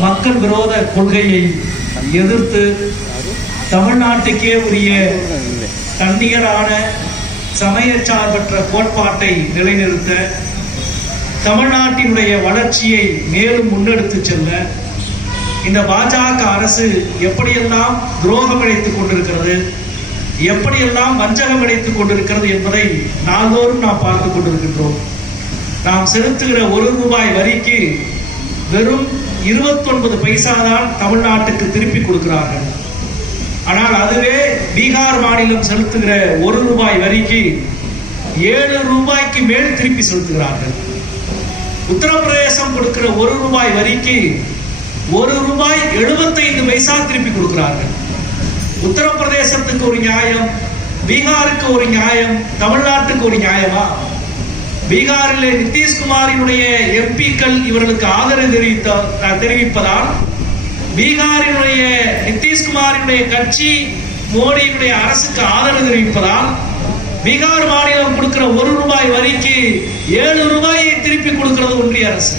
மக்கள் விரோத கொள்கையை எதிர்த்து தமிழ்நாட்டுக்கே உரிய தன்னியரான சமயச்சார்பற்ற கோட்பாட்டை நிலைநிறுத்த தமிழ்நாட்டினுடைய வளர்ச்சியை மேலும் முன்னெடுத்து செல்ல இந்த பாஜக அரசு எப்படியெல்லாம் துரோகம் இழைத்துக் கொண்டிருக்கிறது எப்படியெல்லாம் வஞ்சகம் இழைத்துக் கொண்டிருக்கிறது என்பதை நாள்தோறும் நாம் பார்த்துக் கொண்டிருக்கின்றோம். நாம் செலுத்துகிற ஒரு ரூபாய் வரிக்கு வெறும் 29 பைசா தான் தமிழ்நாட்டுக்கு திருப்பி கொடுக்கிறார்கள். ஆனால் அதுவே பீகார் மாநிலம் செலுத்துகிற ஒரு ரூபாய் வரிக்கு ஏழு ரூபாய்க்கு மேல் திருப்பி செலுத்துகிறார்கள். உத்தரப்பிரதேசம் கொடுக்கிற ஒரு ரூபாய் வரிக்கு ஒரு ரூபாய் 75 பைசா திருப்பி கொடுக்கிறார்கள். உத்தரப்பிரதேசத்துக்கு ஒரு நியாயம் பீகாருக்கு ஒரு நியாயம் தமிழ்நாட்டுக்கு ஒரு நியாயமா? பீகாரிலே நிதிஷ்குமாரினுடைய எம்பிக்கள் இவர்களுக்கு ஆதரவு தெரிவித்த தெரிவிப்பதால் பீகாரினுடைய நிதிஷ்குமாரினுடைய கட்சி மோடியினுடைய அரசுக்கு ஆதரவு தெரிவிப்பதால் பீகார் மாநிலம் கொடுக்கிற ஒரு ரூபாய் வரிக்கு ஏழு ரூபாயை திருப்பி கொடுக்கிறது ஒன்றிய அரசு.